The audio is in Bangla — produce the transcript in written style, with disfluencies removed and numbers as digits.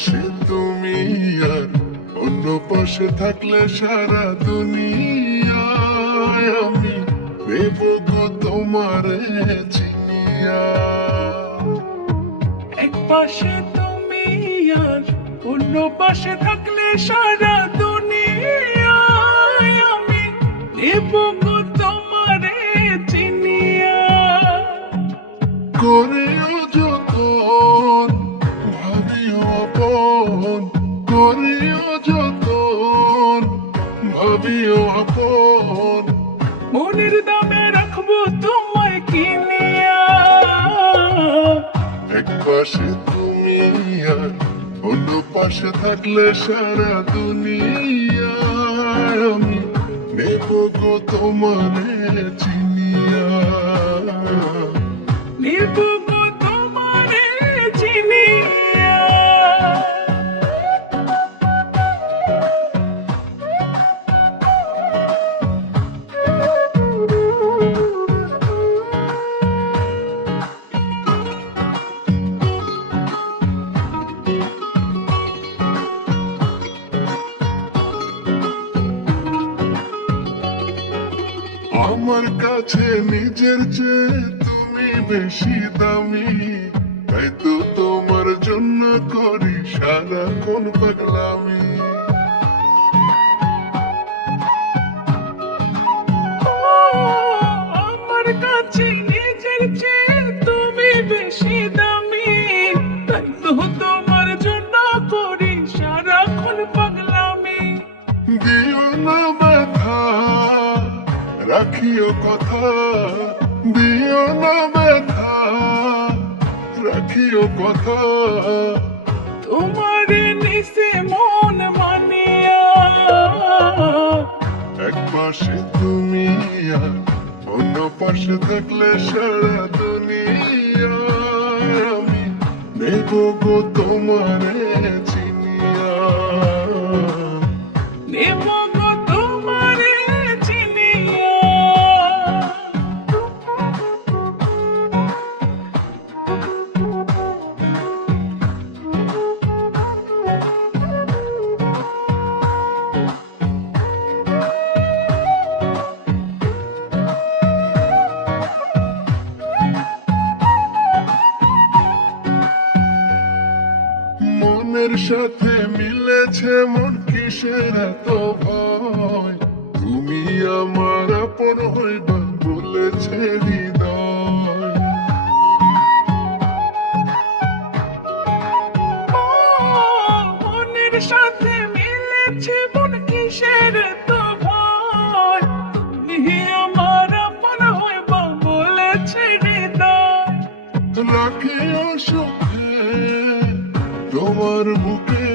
পাশে তুমি আর অন্য পাশে থাকলে সারা দুনিয়ায় আমি দেব গো তোমারে চিনিয়া। এক পাশে তুমি আর অন্য পাশে থাকলে সারা দুনিয়ায় আমি নেব গো তোমারে চিনিয়া। করিও যতন ভাবিও আপন, করিও যতন ভাবিও আপন, মনের দামে রাখবো তোমায় কিনিয়া। এক পাশে তুমি আর অন্য পাশে থাকলে সারা দুনিয়ায় আমি নেব গো তোমারে চিনিয়া। নেব গো তোমারে চিনিয়া। আমার কাছে নিজের চেয়ে তুমি বেশি দামি, তাই তো তোমার জন্য করি সারাক্ষণ পাগলামি। আমার কাছে নিজের চেয়ে তুমি বেশি দামি, তাই তো তোমার জন্য করি সারাক্ষণ পাগলামি। দিও না ব্যথা রাখিও কথা, দিও না ব্যথা রাখিও কথা, তোমার নিচে মন মানিয়া। এক পাশে তুমি আর অন্য পাশে থাকলে সারা দুনিয়া আমি নেব গো তোমারে চিনিয়া। নেব গো তোমারে চিনিয়া। মনের সাথে মিলেছে মন কিসের এত ভয়, তুমি আমার আপন হইবা বলেছে হৃদয়। মনের সাথে মিলেছে মন কিসের তো ভয়, তুমি আমার আপন হইবা বলেছে হৃদয়। রাখিও সুখে তোমার বুকে